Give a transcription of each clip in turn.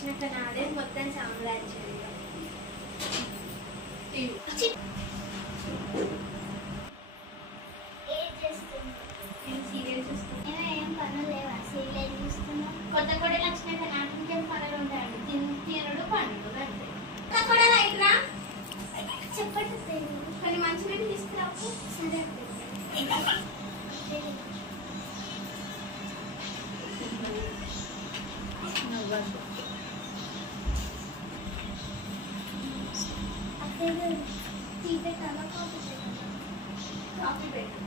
వచ్చినాక నాదే మొత్తం సామ్రాజ్యం. కొత్త కోడలు వచ్చినాక నాకు ఇంకేం పనులు ఉంటాయండి. తినడు పండుగ అంతే. కొత్త కోడలు అయినా చెప్పండి కొన్ని మంచి నీళ్ళు తీసుకురావు. సరే టీ పెట్టాలా కాఫీ పెట్టాలా? కాఫీ పెట్టాలి.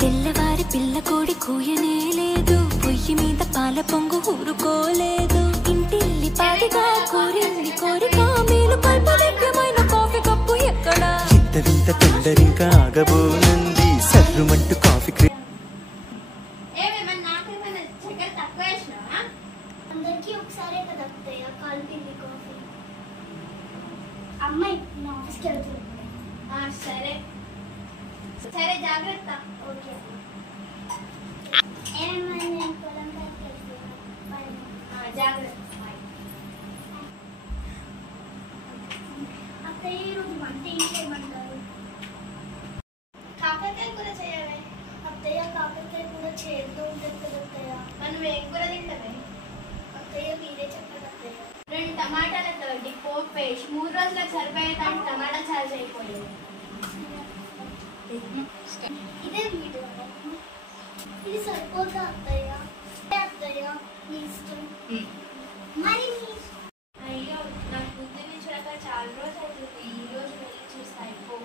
తెల్లవారి పిల్ల కోడి కూయనే లేదు, పొయ్యి మీద పాల పొంగు ఊరుకోలేదు, ఇంటిల్లి పాదిగా కోరింది కోరిక, మేలు కల్పనీయమైన కాఫీ కప్పు ఎక్కడా? ఇంత వింత తొందరింకా ఆగబోనంది, సర్రుమంటూ కాఫీ అందరికి ఒకసారి కదా కలిపింది కాఫీ. అమ్మాయి నా ఆఫీస్కి వెళ్తున్నాను. సరే సరే జాగ్రత్త. ఓకే ఏమమ్మా నేను పొలం కాడికి వెళ్తున్నాను. జాగ్రత్త. అత్తయ్య ఈరోజు వంట ఏం చేయమంటారు? కాకరకాయ కూర చేయాలి. అత్తయ్య కాకరకాయ కూర చేదుగా ఉంటుంది కదా అత్తయ్య. మనం ఏం కూర తింటామే? అత్తయ్య మీరే చెప్పండి అత్తయ్య. 2 టమాటాలతో పోపు వేసి 3 రోజులకు సరిపోయేదాన్ని టమాటా చారు అయిపోయింది. ఇదే వీడియో ఇది సరిపోతా అత్తయ్య? అత్తయ్య మీ ఇష్టం. మరి అయ్యో నాకు బుద్ధి నుంచి చాలా రోజు అవుతుంది. ఈ రోజు వెళ్ళి చూస్తా. అయిపో.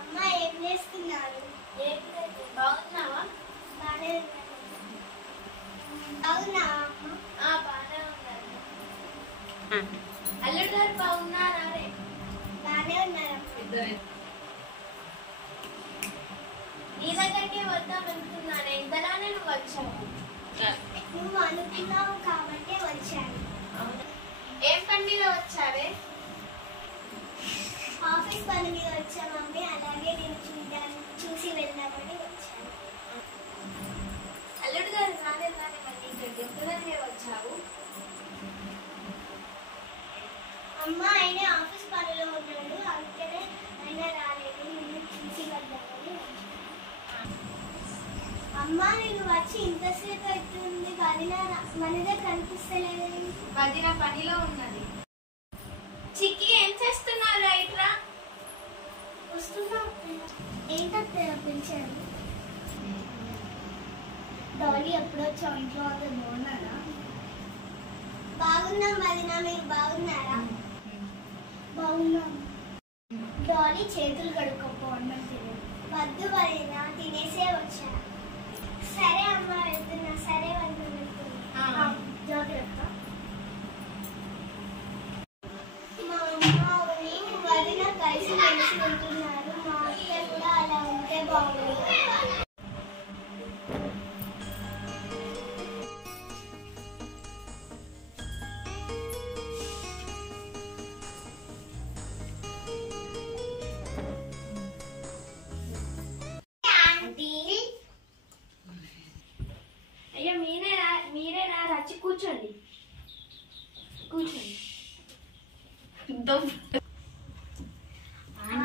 అమ్మ ఏం చేస్తున్నారు? బాగున్నావా? బాగానే బాగున్నావా? బాగానే ఉన్నారు. అల్లుడు గారు బాగున్నారా? బాగానే ఉన్నారు. నీ దగ్గరికి వద్దాం అనుకున్నాను. ఇంతలోనే నువ్వు వచ్చావు. నువ్వు అనుకున్నావు కాబట్టే వచ్చాను. ఏం పని మీద వచ్చావే? ఆఫీస్ పని మీద వచ్చా మమ్మీ. అలాగే నేను చూసి వెళ్దామని వచ్చాను. అల్లుడు గారు రాలేదు కానీ మళ్ళీ ఇక్కడికి ఎంతగానే వచ్చావు? అమ్మ ఆయన ఆఫీస్ పనిలో ఉన్నాడు, అందుకనే ఆయన రాలేదు. నేను చూసి వెళ్దామని వచ్చాను. అమ్మ నేను వచ్చి ఇంతసేపు అవుతుంది, మనదే కనిపిస్తలేదు. వదిన పనిలో ఉన్నది. చిక్కి ఏం చేస్తున్నారు? రైట్రా వస్తున్నా. ఏంటత్తయ్య పిలిచారు? డాలీ ఎప్పుడు వచ్చావు? ఇంట్లో అందరు బాగున్నారా? బాగున్నాం వదిన. మీరు బాగున్నారా? బాగున్నాం. డాలీ చేతులు కడుక్కోపో, అన్నం తినే. వద్దు వదిన, తినేసే వచ్చా. సరే అమ్మ వెళ్తున్నా. సరే వదిన వెళ్తున్నా. జాగ్రత్త. మా అమ్మ వదిన కలిసి కలిసి ఉంటున్నారు. మా అత్త కూడా అలా ఉంటే బాగుంది. అయ్యో మీరే వచ్చి కూర్చోండి. కూర్చోండి.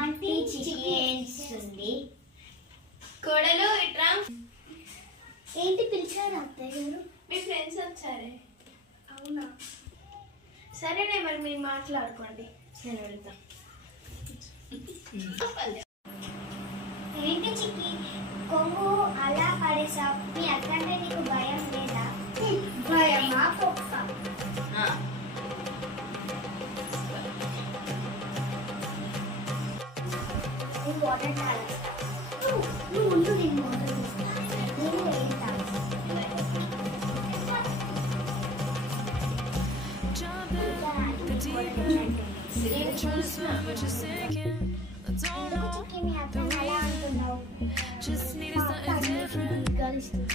ఆంటీ చికెన్ కోడలు ఇట్రా. ఏంటి పిలిచారా అత్తయ్య గారు? మీ ఫ్రెండ్స్ వచ్చారే. అవునా? సరేనే మరి మీరు మాట్లాడుకోండి. నేను వెళ్తా. ఏంటి చిక్కి కొంగు అలా పడేసావు? మీ అక్కంటే నీకు భయం లేదా? భయమా కుక్క? నువ్వు వాటర్ తాగేస్తావు. నువ్వు ఉండు, నేను వాటర్ తీస్తాను. నువ్వు ఏం తాగేస్తావు? The deep end, trying to swim, but you're sinking. ఎందుకు చిక్కి మీ అత్తని అలా అంటున్నావు? మా అత్త అందరికీ దీర్ఘాలు ఇస్తుంది.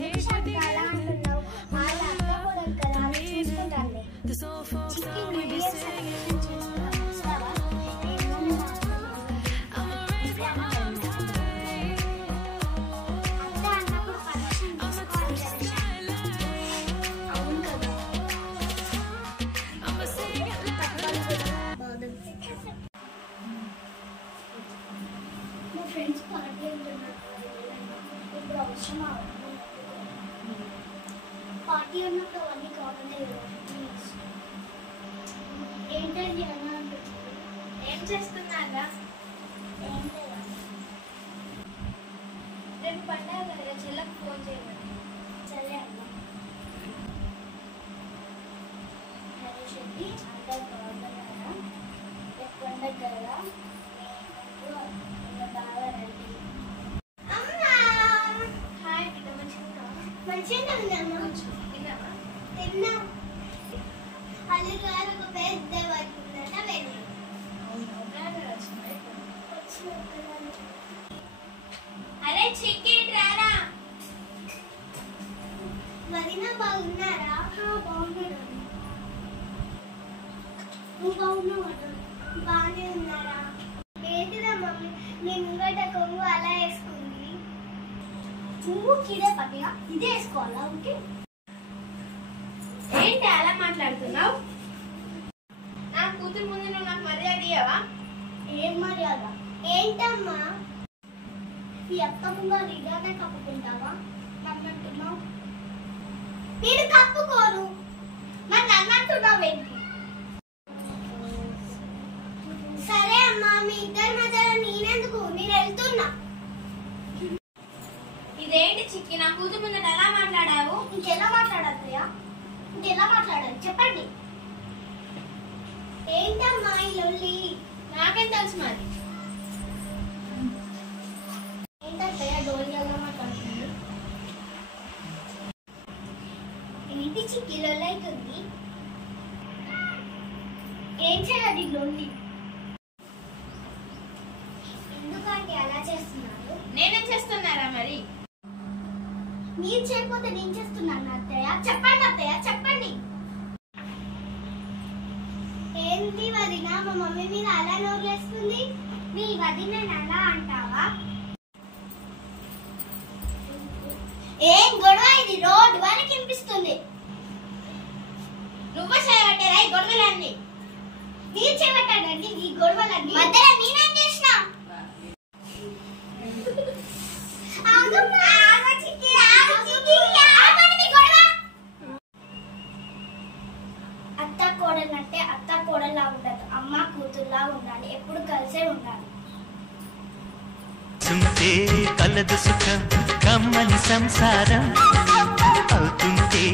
ఎందుకు శాంతి అలా అంటున్నావు? వాళ్ళ అత్త కూడా కదా, అలా చూసుకుంటానులే. చిక్కి నువ్వే సజెషన్ చేస్తావా? ఏమన్నా అత్త అన్నప్పుడు పర్మిషన్ తీసుకోవాలి కదా. అవును కదా. మా ఫ్రెండ్స్ పార్టీ ఉంటున్నారు. ఇప్పుడు అవసరం పార్టీ అన్నప్పుడు అవన్నీ కావాలి కదా. ఏంటండి అన్న అంటున్నారు? ఏం చేస్తున్నారా? ఏం లేదా? రేపు పండగ కదా, చెల్లకు ఫోన్ చేయండి. సరే అన్న. హలో శెట్టి, అందరు బాగున్నారా? రేపు పండగ కదా, బాగా రెడీ. అమ్మా హాయ్ బిడ్డ, మంచిగా ఉన్నామా? తిన్నావా? తిన్నా. అల్లుడు గారు ఒక పెద్ద వర్క్ ఉందట, వెళ్ళి. అరే చికెన్ రారా. వదిన బాగున్నారా? బాగున్నారా. నువ్వు బాగున్నావా? బాగానే ఉన్నారా? ఏంటిదా మమ్మీ నీ ముంగట కొంగు అలా వేసుకుంది? నువ్వు కిడే పట్టిగా ఇదే వేసుకోవాలా? ఓకే. ఏంటి అలా మాట్లాడుతున్నావు? నా కూతురు ముందు నువ్వు నాకు మర్యాద ఇయ్యవా? ఏం మర్యాద? ఏంటమ్మా ఈ అత్త ముందు ఇలానే కప్పుకుంటావా? నన్నంటున్నావు. నేను కప్పుకోను, మరి నన్నంటున్నావు ఏంటి? సరే అమ్మా, మీ ఇద్దరి మధ్యలో నేనెందుకు? నేను వెళ్తున్నా. ఇదేంటి చిక్కి, నా కూతురు ముందు ఎలా మాట్లాడావు? ఇంకెలా మాట్లాడాలయ్యా? ఇంకెలా మాట్లాడాలి చెప్పండి. ఏంటమ్మా ఈ లొల్లి? నాకేం తెలుసు మరి. ఏంటయ్యా డోలియాగా మాట్లాడుతుంది? ఏంటి చిక్కి లొల్లి అవుతుంది? ఏం చేయాలి లొల్లి? ఎందుకంటే అలా చేస్తున్నారు? నేనేం చేస్తున్నారా మరి? మీరు చేయకపోతే నేను చేస్తున్నాను అత్తయ్య. చెప్పండి అత్తయ్య, చెప్పండి. ఏంటి వదిన మా మమ్మీ మీద అలా నోరులేస్తుంది? మీ వదిన అలా అంటావా? ఏం గొడవ ఇది? రోడ్డు వరకు వినిపిస్తుంది. నువ్వు చేయబట్టారా ఈ గొడవలన్నీ? మీరు చేయబట్టాడండి ఈ గొడవలన్నీ. మధ్యలో నేనేం చేసినా? అత్త కోడలంటే అత్త కోడలా ఉండదు, అమ్మ కూతురులా ఉండాలి. ఎప్పుడు కలిసే ఉండాలి. చుంటే కలదు సుఖం కమ్మని సంసారం అవుతుంటే